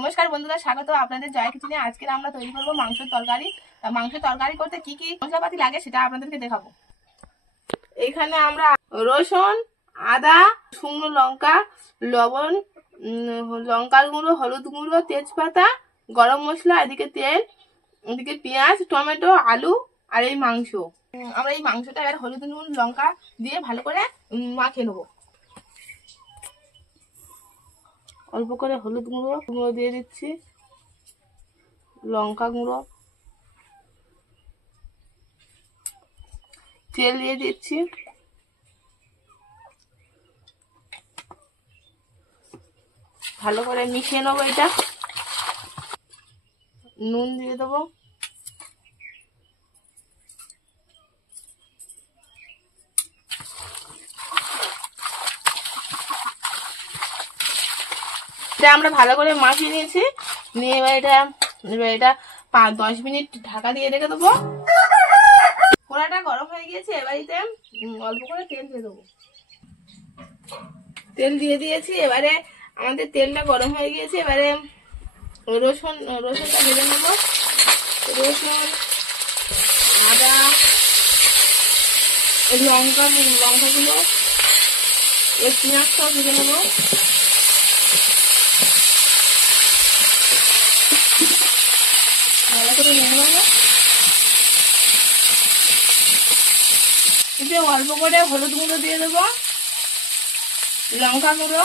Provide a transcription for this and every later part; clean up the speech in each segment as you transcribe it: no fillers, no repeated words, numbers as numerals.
নমস্কার বন্ধুরা, স্বাগত আপনাদের জয় কিচেনে। আজকে আমরা তৈরি করব মাংসের তরকারি। মাংসের তরকারি করতে কি কি মশলাপাতি লাগে সেটা আপনাদেরকে দেখাবো। এখানে আমরা রসুন, আদা, শুকনো লঙ্কা, লবণ, লঙ্কার গুঁড়ো, হলুদ গুঁড়ো, তেজপাতা, গরম মশলা, এদিকে তেল, এদিকে পেঁয়াজ, টমেটো, আলু আর এই মাংস। আমরা এই মাংসটা এবার হলুদ, নুন, লঙ্কা দিয়ে ভালো করে মাখিয়ে নেবো। অল্প করে হলুদ গুঁড়ো দিয়ে দিচ্ছি, লঙ্কা গুঁড়ো, তেল দিয়ে দিচ্ছি, ভালো করে মিশিয়ে নেবো। এটা নুন দিয়ে দেবো, আমরা ভালো করে মাখিয়ে নিয়েছি। নিয়ে এবার এটা 10 মিনিট ঢাকা দিয়ে রেখে দেবো। কড়াটা গরম হয়ে গিয়েছে, এবার এতে অল্প করে তেল দিয়ে দেবো। তেল দিয়ে দিয়েছি, এবারে আমাদের তেলটা গরম হয়ে গিয়েছে। এবারে রসুনটা ভেজে নেব। রসুন, আদা, লঙ্কাগুলো, পেঁয়াজটাও ভেজে নেবো। ভালো করে ভেজে নেবো। এতে অল্প করে হলুদ গুঁড়ো দিয়ে দেবো, লঙ্কা গুঁড়ো,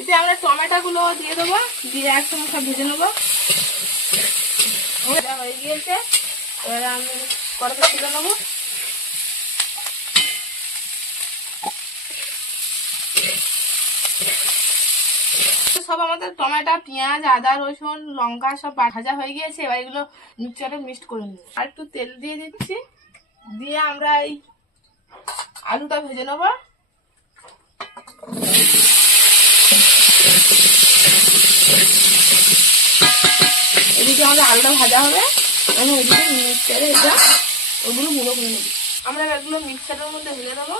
এতে আমরা টমেটো গুলো দিয়ে দেবো, দিয়ে একসঙ্গে সব ভেজে নেবো। হয়ে গিয়েছে, এবারে আমি কড়াইতে তুলে নেবো। সব আমাদের টমেটো, পেঁয়াজ, আদা, রসুন, লঙ্কা সব ভাজা হয়ে গিয়েছে। এবার এগুলো মিক্সচারে মিক্সড করে নেব। আর একটু তেল দিয়ে দিচ্ছি, দিয়ে আমরা এই আলুটা ভেজে নেব। এদিকে আমাদের আলুটা ভাজা হবে, আমি ওইদিকে মিক্সচারে ওগুলো গুঁড়ো করে নেব। আমরা এগুলো মিক্সচারের মধ্যে ভেজে নেবো।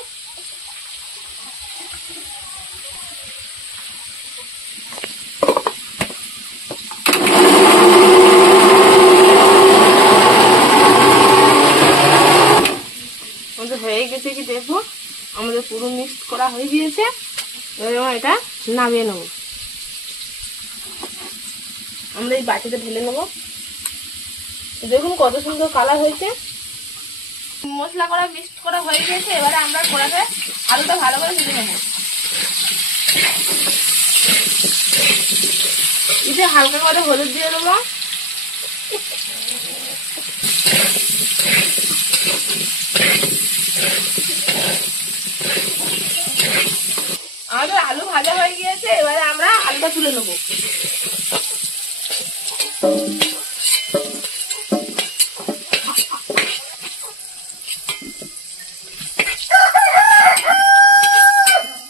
হয়ে গেছে কি দেখবো, আমাদের পুরো মিক্স করা হয়ে গিয়েছে। এবার এটা নামিয়ে নেব। আমরা এই বাটিতে ঢেলে নেব। দেখুন কত সুন্দর কালার হয়েছে। মশলা করা মিক্স করা হয়ে গেছে। এবারে আমরা কড়াতে আলুটা ভালো করে ভেজে নেব। এতে হালকা করে হলুদ দিয়ে দেবো, আমাদের আলু ভাজা হয়ে গিয়েছে। এবারে আমরা আলুটা তুলে নেব।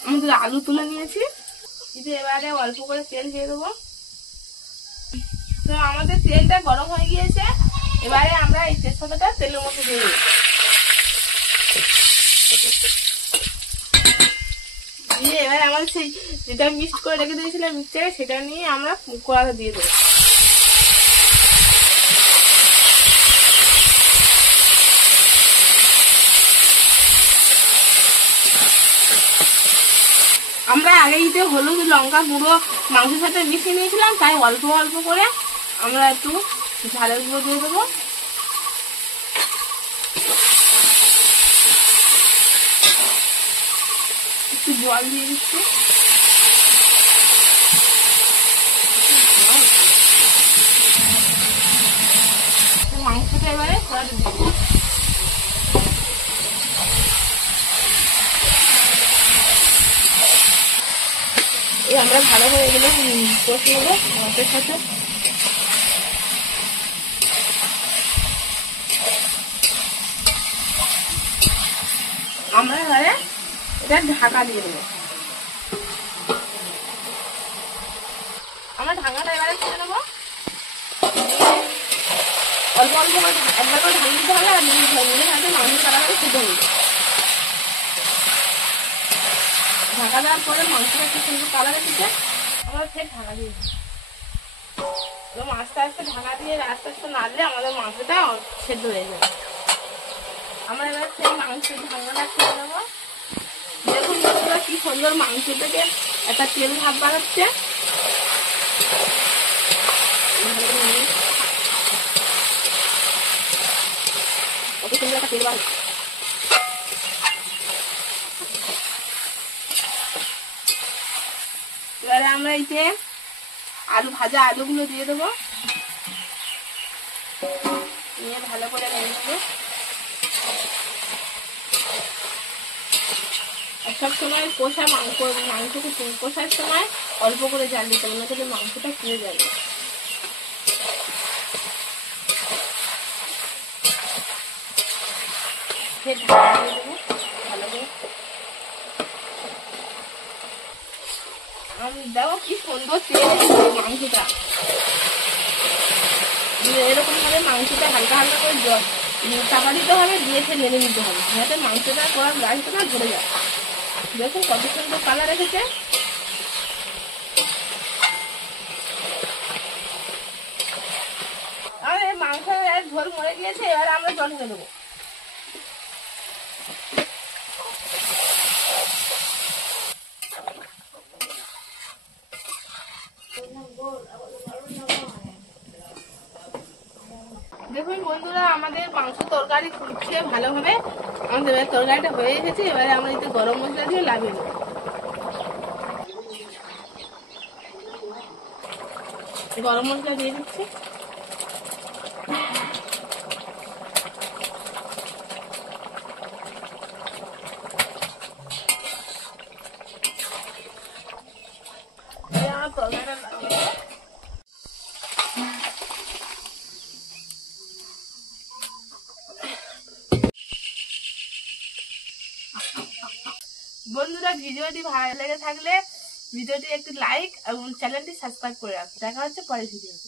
আমাদের আলু তুলে নিয়েছি। এবারে অল্প করে তেল দিয়ে দেবো। তো আমাদের তেলটা গরম হয়ে গিয়েছে। এবারে আমরা এই তেজপাতাটা তেলের মধ্যে দিয়ে দেবো। দিয়ে এবারে আমাদের সেই যেটা মিক্সড করে রেখে দিয়েছিলাম মিক্সচারে, সেটা নিয়ে আমরা কড়াতে দিয়ে দেবো। আমরা আগে দিতে হলুদ, লঙ্কা গুঁড়ো মাংসের সাথে মিশিয়ে নিয়েছিলাম, তাই অল্প অল্প করে আমরা একটু ঝালের গুঁড়ো দিয়ে দেবো। একটু জল দিয়ে দিচ্ছি। মাংসটা এবারে কড়াতে দিব। আমরা ভালো করে এগুলো কষে নেবো মাছের সাথে। আমরা এবারে এটা ঢাকা দিয়ে দেবো। আমরা ঢাকাটা এবারে খুলে নেবো। অল্প অল্প করে একবার করে ঢালি দিতে হবে আর মাংস তাড়াতাড়ি সিদ্ধ হয়ে যাবে। ঢাকা দেওয়ার পরে মাংসটা একটু সুন্দর কালার এসেছে, আমরা ফের ঢাকা দিয়েছি। আস্তে আস্তে ঢাকা দিয়ে আস্তে আস্তে নাড়লে আমাদের মাংসটা সেদ্ধ হয়ে যাবে। আমরা এবার সেই মাংসের ঢাকনাটা খুলে নেবো। দেখুন বন্ধুরা কি সুন্দর মাংস থেকে একটা তেল ভাব বানাচ্ছে। কত সুন্দর একটা তেল বার হচ্ছে। এবারে আমরা এই যে আলু ভাজা আলুগুলো দিয়ে দেবো, নিয়ে ভালো করে নেড়ে দেবো। সব সময় কষা মাংসকে কষার সময় অল্প করে জাল দিতে হবে, না তাহলে মাংসটা পুড়ে যাবে। ফের ঢাকা দিয়ে দেবো ভালো করে। দেখো কি সুন্দর তেল মাংসটা। এরকম ভাবে মাংসটা হালকা হালকা করে চাপা দিতে হবে, দিয়েছে নেড়ে নিতে হবে, যাতে মাংসটা করার গাছটা না ধরে যায়। দেখুন কত সুন্দর কালার এসেছে। আর এই মাংসের ঝোল মরে গিয়েছে, এবার আমরা জল ঢেলে দেবো। দেখুন বন্ধুরা আমাদের মাংস তরকারি ফুটছে ভালোভাবে, আমাদের এবার তরকারিটা হয়ে এসেছে। এবারে আমরা এতে গরম মশলা দিয়ে লাগিয়ে দেবো। গরম মশলা দিয়ে দিচ্ছি। তরকারিটা লাগিয়ে দেবো। বন্ধুরা ভিডিওটি ভালো লেগে থাকলে ভিডিওটি একটি লাইক এবং চ্যানেলটি সাবস্ক্রাইব করে রাখুন। দেখা হচ্ছে পরের ভিডিওতে।